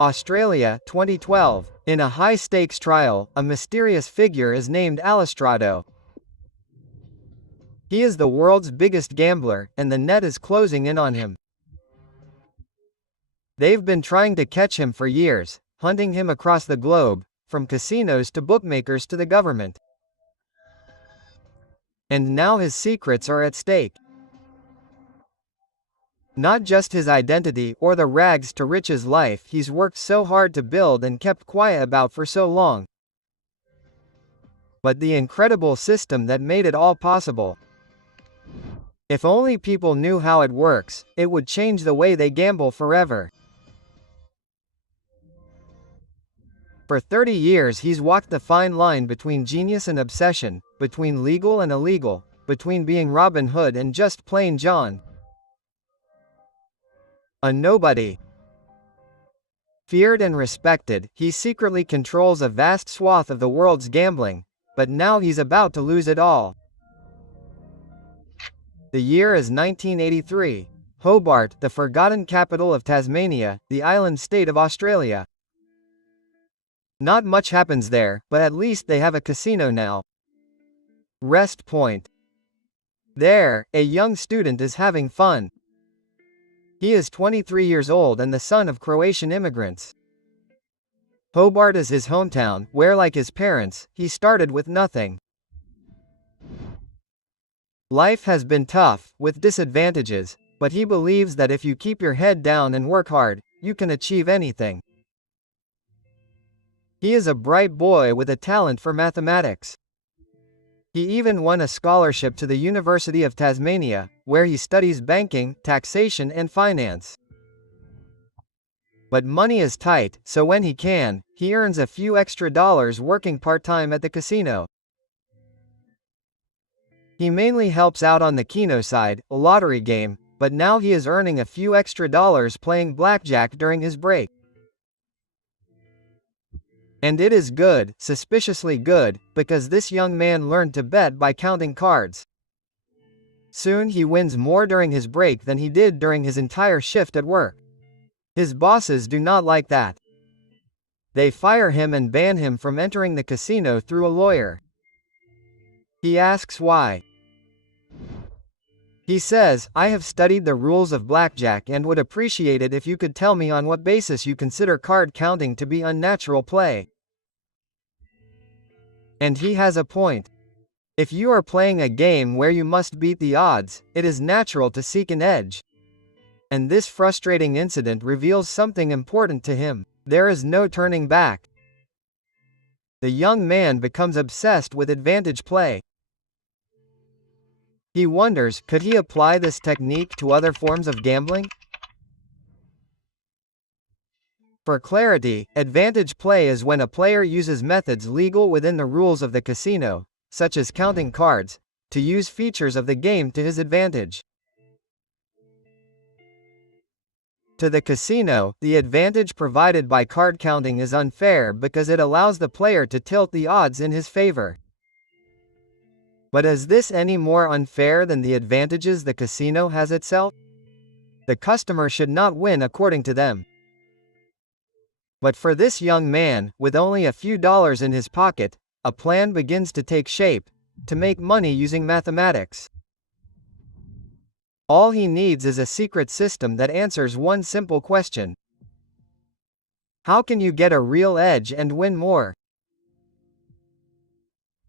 Australia, 2012. In a high-stakes trial, a mysterious figure is named Alistrado. He is the world's biggest gambler, and the net is closing in on him. They've been trying to catch him for years, hunting him across the globe, from casinos to bookmakers to the government. And now his secrets are at stake. Not just his identity or the rags to riches life he's worked so hard to build and kept quiet about for so long, but the incredible system that made it all possible. If only people knew how it works, it would change the way they gamble forever. For 30 years he's walked the fine line between genius and obsession, between legal and illegal, between being Robin Hood and just plain John. A nobody. Feared and respected, he secretly controls a vast swath of the world's gambling, but now he's about to lose it all. The year is 1983. Hobart, the forgotten capital of Tasmania, the island state of Australia. Not much happens there, but at least they have a casino now. Rest Point. There, a young student is having fun. He is 23 years old and the son of Croatian immigrants. Hobart is his hometown, where, like his parents, he started with nothing. Life has been tough, with disadvantages, but he believes that if you keep your head down and work hard, you can achieve anything. He is a bright boy with a talent for mathematics. He even won a scholarship to the University of Tasmania, where he studies banking, taxation and finance. But money is tight, so when he can, he earns a few extra dollars working part-time at the casino. He mainly helps out on the Keno side, a lottery game, but now he is earning a few extra dollars playing blackjack during his break. And it is good, suspiciously good, because this young man learned to bet by counting cards. Soon he wins more during his break than he did during his entire shift at work. His bosses do not like that. They fire him and ban him from entering the casino through a lawyer. He asks why. He says, "I have studied the rules of blackjack and would appreciate it if you could tell me on what basis you consider card counting to be unnatural play." And he has a point. If you are playing a game where you must beat the odds, it is natural to seek an edge. And this frustrating incident reveals something important to him. There is no turning back. The young man becomes obsessed with advantage play. He wonders, could he apply this technique to other forms of gambling? For clarity, advantage play is when a player uses methods legal within the rules of the casino, such as counting cards, to use features of the game to his advantage. To the casino, the advantage provided by card counting is unfair because it allows the player to tilt the odds in his favor. But is this any more unfair than the advantages the casino has itself? The customer should not win according to them. But for this young man, with only a few dollars in his pocket, a plan begins to take shape, to make money using mathematics. All he needs is a secret system that answers one simple question. How can you get a real edge and win more?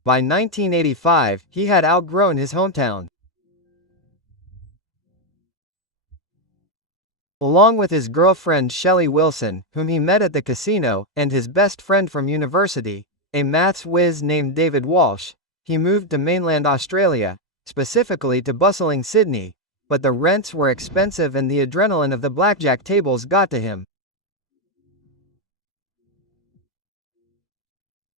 By 1985, he had outgrown his hometown. Along with his girlfriend Shelley Wilson, whom he met at the casino, and his best friend from university, a maths whiz named David Walsh, he moved to mainland Australia, specifically to bustling Sydney, but the rents were expensive and the adrenaline of the blackjack tables got to him.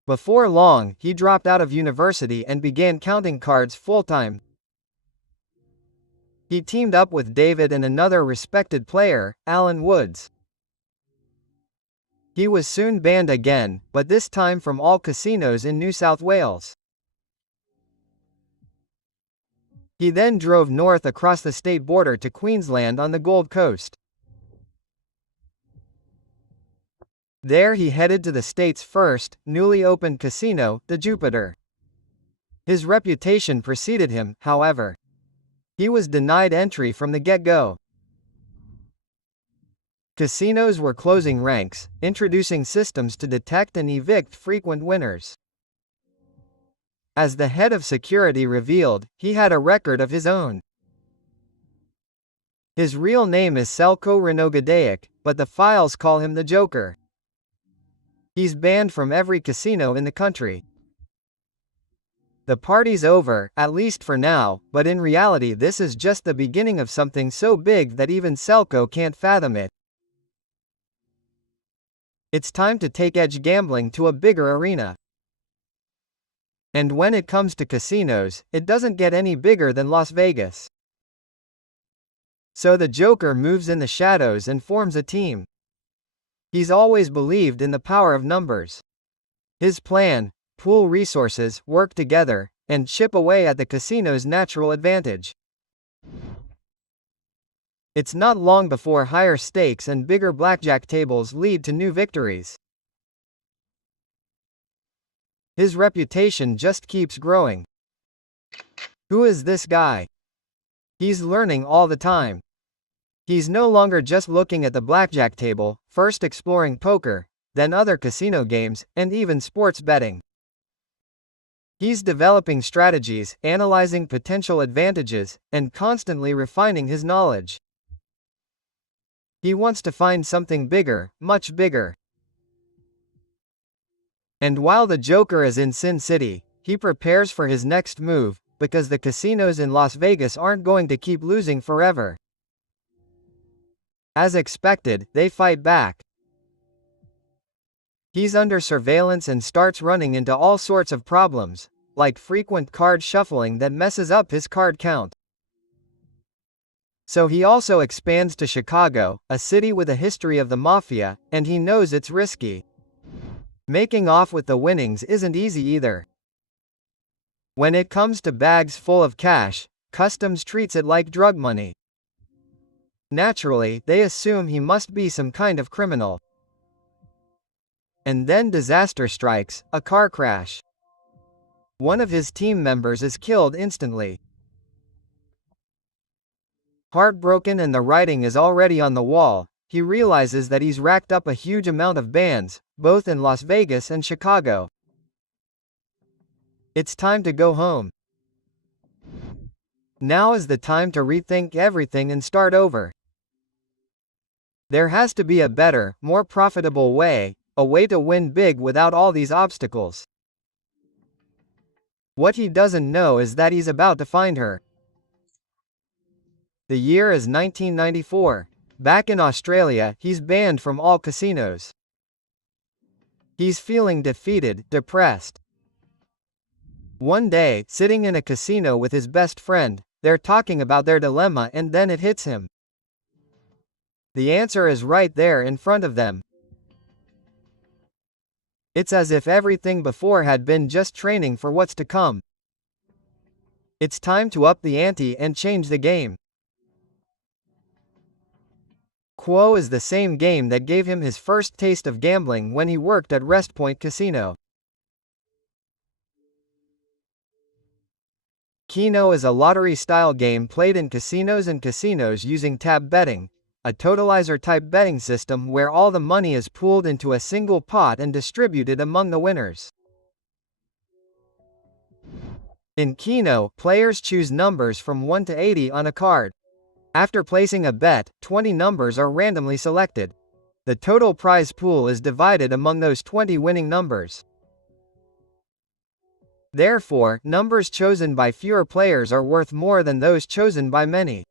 Before long, he dropped out of university and began counting cards full-time. He teamed up with David and another respected player, Alan Woods. He was soon banned again, but this time from all casinos in New South Wales. He then drove north across the state border to Queensland on the Gold Coast. There he headed to the state's first, newly opened casino, the Jupiter. His reputation preceded him, however. He was denied entry from the get-go. Casinos were closing ranks, introducing systems to detect and evict frequent winners. As the head of security revealed, he had a record of his own. His real name is Selko Renogadaic, but the files call him the Joker. He's banned from every casino in the country. The party's over, at least for now, but in reality this is just the beginning of something so big that even Selko can't fathom it. It's time to take edge gambling to a bigger arena. And when it comes to casinos, it doesn't get any bigger than Las Vegas. So the Joker moves in the shadows and forms a team. He's always believed in the power of numbers. His plan: pool resources, work together, and chip away at the casino's natural advantage. It's not long before higher stakes and bigger blackjack tables lead to new victories. His reputation just keeps growing. Who is this guy? He's learning all the time. He's no longer just looking at the blackjack table, first exploring poker, then other casino games, and even sports betting. He's developing strategies, analyzing potential advantages, and constantly refining his knowledge. He wants to find something bigger, much bigger. And while the Joker is in Sin City, he prepares for his next move, because the casinos in Las Vegas aren't going to keep losing forever. As expected, they fight back. He's under surveillance and starts running into all sorts of problems, like frequent card shuffling that messes up his card count. So he also expands to Chicago, a city with a history of the mafia, and he knows it's risky. Making off with the winnings isn't easy either. When it comes to bags full of cash, customs treats it like drug money. Naturally, they assume he must be some kind of criminal. And then disaster strikes, a car crash. One of his team members is killed instantly. Heartbroken and the writing is already on the wall, he realizes that he's racked up a huge amount of bans, both in Las Vegas and Chicago. It's time to go home. Now is the time to rethink everything and start over. There has to be a better, more profitable way, a way to win big without all these obstacles. What he doesn't know is that he's about to find her. The year is 1994. Back in Australia, he's banned from all casinos. He's feeling defeated, depressed. One day, sitting in a casino with his best friend, they're talking about their dilemma and then it hits him. The answer is right there in front of them. It's as if everything before had been just training for what's to come. It's time to up the ante and change the game. Quo is the same game that gave him his first taste of gambling when he worked at Rest Point Casino. Keno is a lottery-style game played in casinos and casinos using tab betting, a totalizer-type betting system where all the money is pooled into a single pot and distributed among the winners. In Keno, players choose numbers from 1 to 80 on a card. After placing a bet, 20 numbers are randomly selected. The total prize pool is divided among those 20 winning numbers. Therefore, numbers chosen by fewer players are worth more than those chosen by many.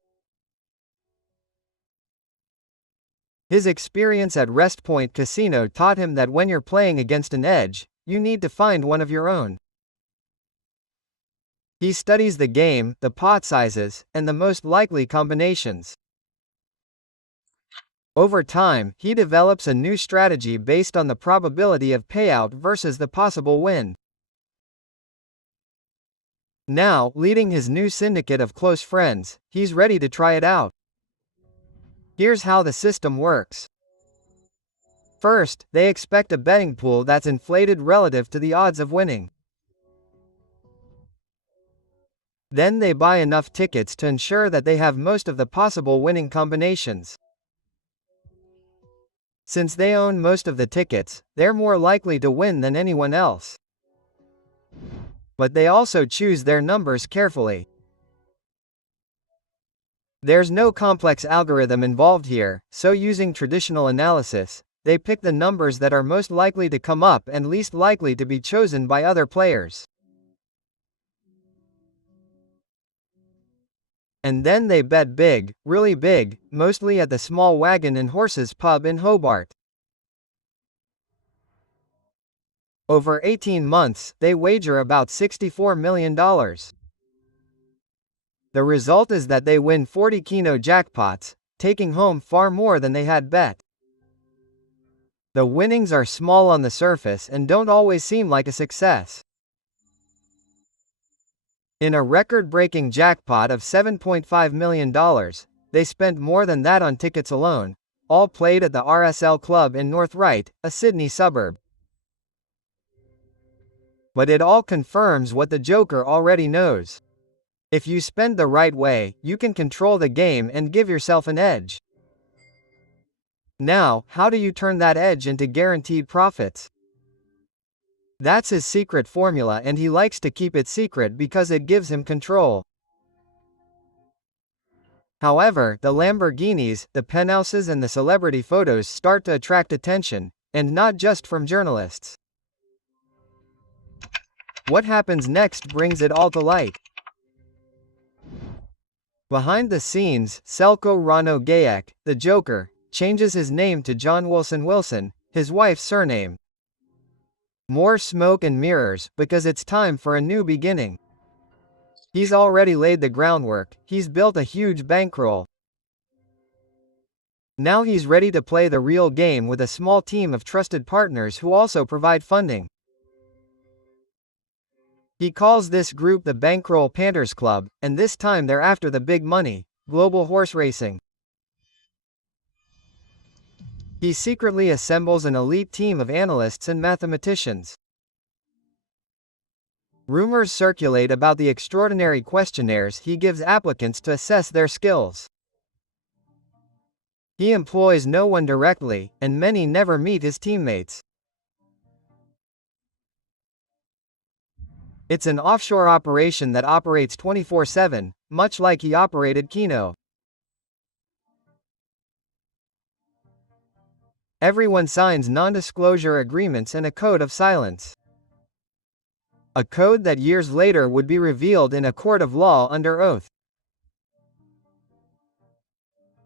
His experience at Rest Point Casino taught him that when you're playing against an edge, you need to find one of your own. He studies the game, the pot sizes, and the most likely combinations. Over time, he develops a new strategy based on the probability of payout versus the possible win. Now, leading his new syndicate of close friends, he's ready to try it out. Here's how the system works. First, they expect a betting pool that's inflated relative to the odds of winning. Then they buy enough tickets to ensure that they have most of the possible winning combinations. Since they own most of the tickets, they're more likely to win than anyone else. But they also choose their numbers carefully. There's no complex algorithm involved here, so using traditional analysis, they pick the numbers that are most likely to come up and least likely to be chosen by other players. And then they bet big, really big, mostly at the Small Wagon and Horses pub in Hobart. Over 18 months, they wager about $64 million. The result is that they win 40 Keno jackpots, taking home far more than they had bet. The winnings are small on the surface and don't always seem like a success. In a record-breaking jackpot of $7.5 million, they spent more than that on tickets alone, all played at the RSL Club in North Ryde, a Sydney suburb. But it all confirms what the Joker already knows. If you spend the right way, you can control the game and give yourself an edge. Now, how do you turn that edge into guaranteed profits? That's his secret formula, and he likes to keep it secret because it gives him control. However, the Lamborghinis, the penthouses and the celebrity photos start to attract attention, and not just from journalists. What happens next brings it all to light. Behind the scenes, Selko Rano Gayek, the Joker, changes his name to John Wilson, his wife's surname. More smoke and mirrors, because it's time for a new beginning. He's already laid the groundwork, he's built a huge bankroll. Now he's ready to play the real game with a small team of trusted partners who also provide funding. He calls this group the Bankroll Panthers Club, and this time they're after the big money, global horse racing. He secretly assembles an elite team of analysts and mathematicians. Rumors circulate about the extraordinary questionnaires he gives applicants to assess their skills. He employs no one directly, and many never meet his teammates. It's an offshore operation that operates 24/7, much like he operated Keno. Everyone signs non-disclosure agreements and a code of silence. A code that years later would be revealed in a court of law under oath.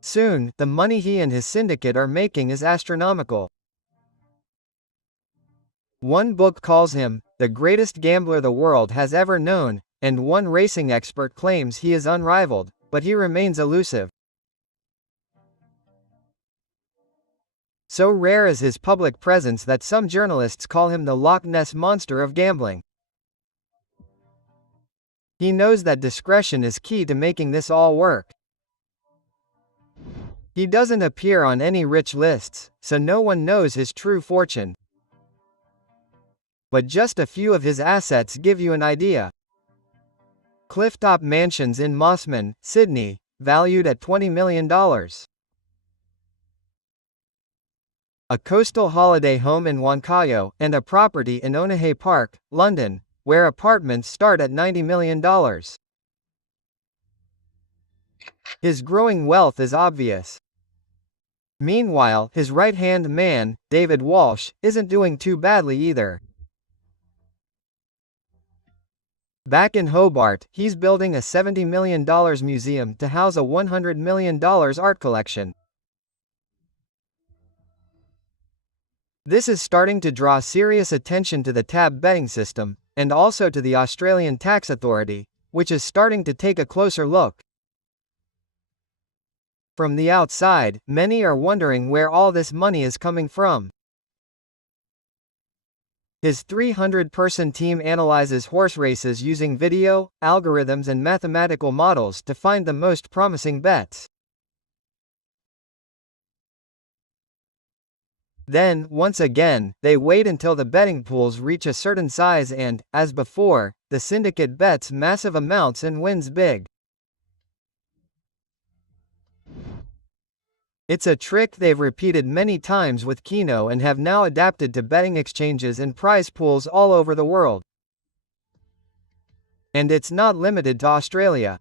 Soon, the money he and his syndicate are making is astronomical. One book calls him the greatest gambler the world has ever known, and one racing expert claims he is unrivaled, but he remains elusive. So rare is his public presence that some journalists call him the Loch Ness Monster of gambling. He knows that discretion is key to making this all work. He doesn't appear on any rich lists, so no one knows his true fortune. But just a few of his assets give you an idea. Clifftop mansions in Mossman, Sydney, valued at $20 million. A coastal holiday home in Wankayo, and a property in Onahay Park, London, where apartments start at $90 million. His growing wealth is obvious. Meanwhile, his right-hand man, David Walsh, isn't doing too badly either. Back in Hobart, he's building a $70 million museum to house a $100 million art collection. This is starting to draw serious attention to the tab betting system, and also to the Australian Tax Authority, which is starting to take a closer look. From the outside, many are wondering where all this money is coming from. His 300-person team analyzes horse races using video, algorithms and mathematical models to find the most promising bets. Then, once again, they wait until the betting pools reach a certain size and, as before, the syndicate bets massive amounts and wins big. It's a trick they've repeated many times with Keno and have now adapted to betting exchanges and prize pools all over the world. And it's not limited to Australia.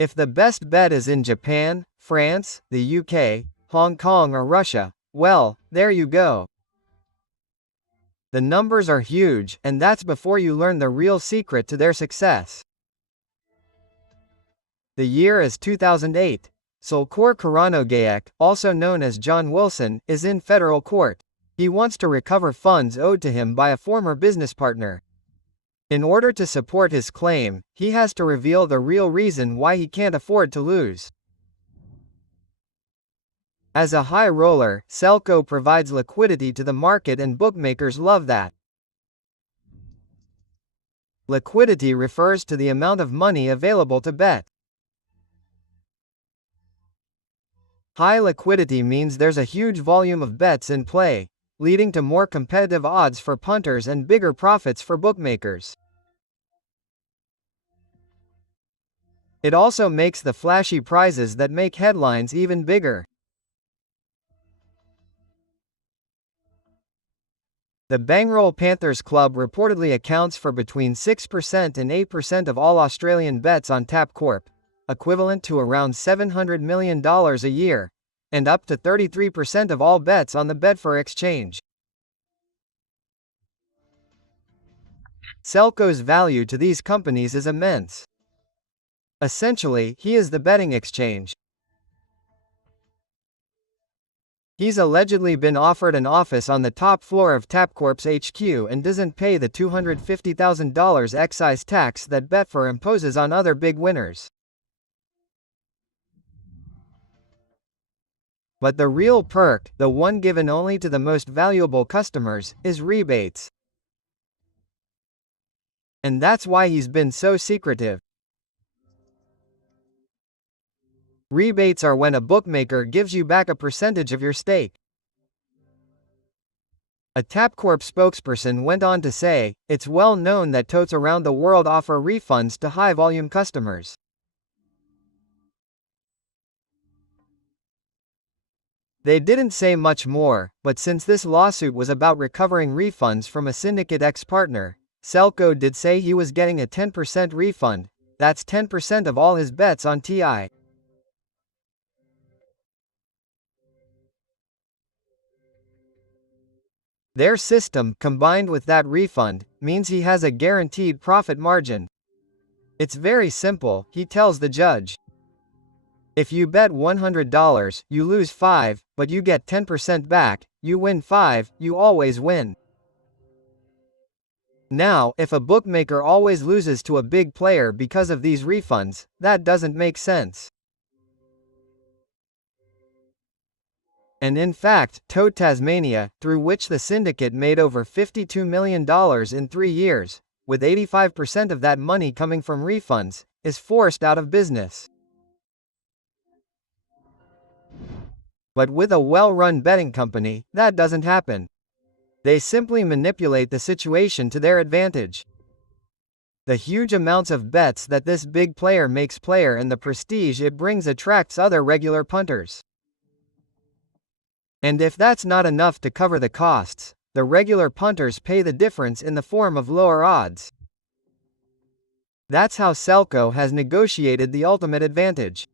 If the best bet is in Japan, France, the UK, Hong Kong or Russia, well, there you go. The numbers are huge, and that's before you learn the real secret to their success. The year is 2008. Sulkor Karanogayek, also known as John Wilson, is in federal court. He wants to recover funds owed to him by a former business partner. In order to support his claim, he has to reveal the real reason why he can't afford to lose. As a high roller, Selko provides liquidity to the market and bookmakers love that. Liquidity refers to the amount of money available to bet. High liquidity means there's a huge volume of bets in play, leading to more competitive odds for punters and bigger profits for bookmakers. It also makes the flashy prizes that make headlines even bigger. The Bangrol Panthers Club reportedly accounts for between 6% and 8% of all Australian bets on Tap Corp, equivalent to around $700 million a year, and up to 33% of all bets on the Betfair exchange. Selko's value to these companies is immense. Essentially, he is the betting exchange. He's allegedly been offered an office on the top floor of Tapcorp's HQ and doesn't pay the $250,000 excise tax that Betfair imposes on other big winners. But the real perk, the one given only to the most valuable customers, is rebates. And that's why he's been so secretive. Rebates are when a bookmaker gives you back a percentage of your stake. A Tapcorp spokesperson went on to say, "It's well known that totes around the world offer refunds to high-volume customers. They didn't say much more, but since this lawsuit was about recovering refunds from a syndicate ex-partner, Selko did say he was getting a 10% refund. That's 10% of all his bets on TI. Their system, combined with that refund, means he has a guaranteed profit margin. It's very simple, he tells the judge. If you bet $100, you lose 5, but you get 10% back, you win 5, you always win. Now, if a bookmaker always loses to a big player because of these refunds, that doesn't make sense. And in fact, Tote Tasmania, through which the syndicate made over $52 million in 3 years, with 85% of that money coming from refunds, is forced out of business. But with a well-run betting company, that doesn't happen. They simply manipulate the situation to their advantage. The huge amounts of bets that this big player makes and the prestige it brings attracts other regular punters. And if that's not enough to cover the costs, the regular punters pay the difference in the form of lower odds. That's how Selko has negotiated the ultimate advantage.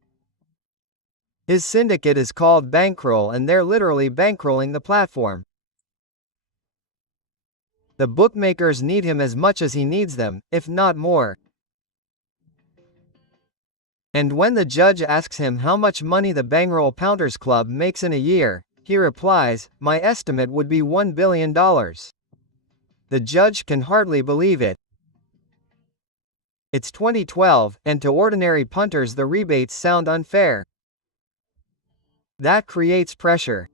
His syndicate is called Bankroll and they're literally bankrolling the platform. The bookmakers need him as much as he needs them, if not more. And when the judge asks him how much money the Bangrol Punters Club makes in a year, he replies, "My estimate would be $1 billion. The judge can hardly believe it. It's 2012, and to ordinary punters the rebates sound unfair. That creates pressure.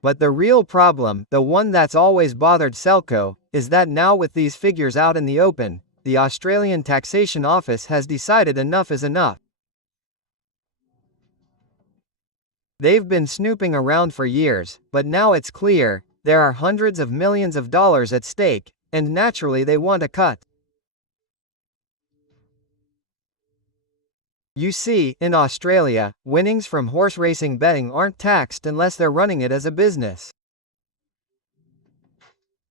But the real problem, the one that's always bothered Selko, is that now with these figures out in the open, the Australian Taxation Office has decided enough is enough. They've been snooping around for years, but now it's clear, there are hundreds of millions of dollars at stake, and naturally they want a cut. You see, in Australia, winnings from horse racing betting aren't taxed unless they're running it as a business.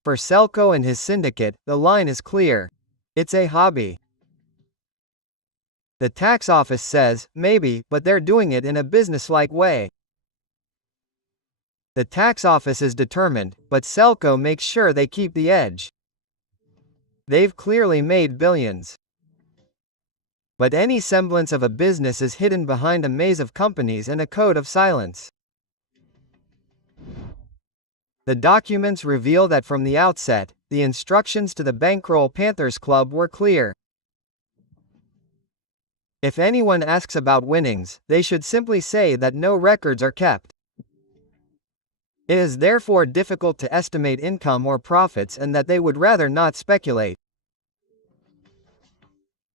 For Selko and his syndicate, the line is clear. It's a hobby. The tax office says, maybe, but they're doing it in a business-like way. The tax office is determined, but Selko makes sure they keep the edge. They've clearly made billions. But any semblance of a business is hidden behind a maze of companies and a code of silence. The documents reveal that from the outset, the instructions to the bankroll Panthers Club were clear. If anyone asks about winnings, they should simply say that no records are kept. It is therefore difficult to estimate income or profits and that they would rather not speculate.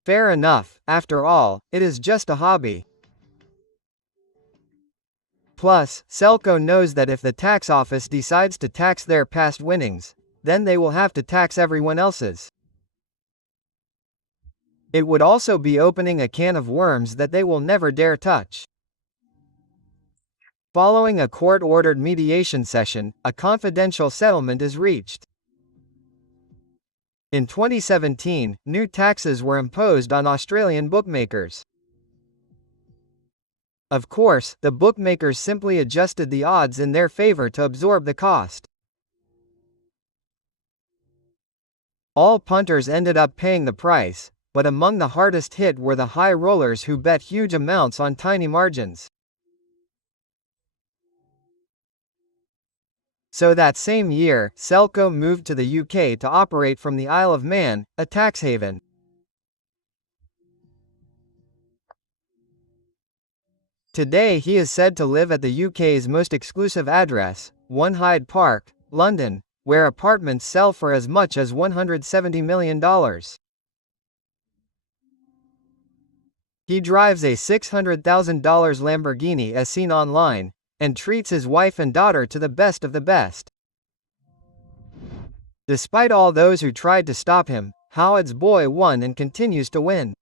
Fair enough, after all, it is just a hobby. Plus, Selko knows that if the tax office decides to tax their past winnings, then they will have to tax everyone else's. It would also be opening a can of worms that they will never dare touch. Following a court-ordered mediation session, a confidential settlement is reached. In 2017, new taxes were imposed on Australian bookmakers. Of course, the bookmakers simply adjusted the odds in their favor to absorb the cost. All punters ended up paying the price, but among the hardest hit were the high rollers who bet huge amounts on tiny margins. So that same year, Selko moved to the UK to operate from the Isle of Man, a tax haven. Today he is said to live at the UK's most exclusive address, 1 Hyde Park, London, where apartments sell for as much as $170 million. He drives a $600,000 Lamborghini as seen online, and treats his wife and daughter to the best of the best. Despite all those who tried to stop him, Howard's boy won and continues to win.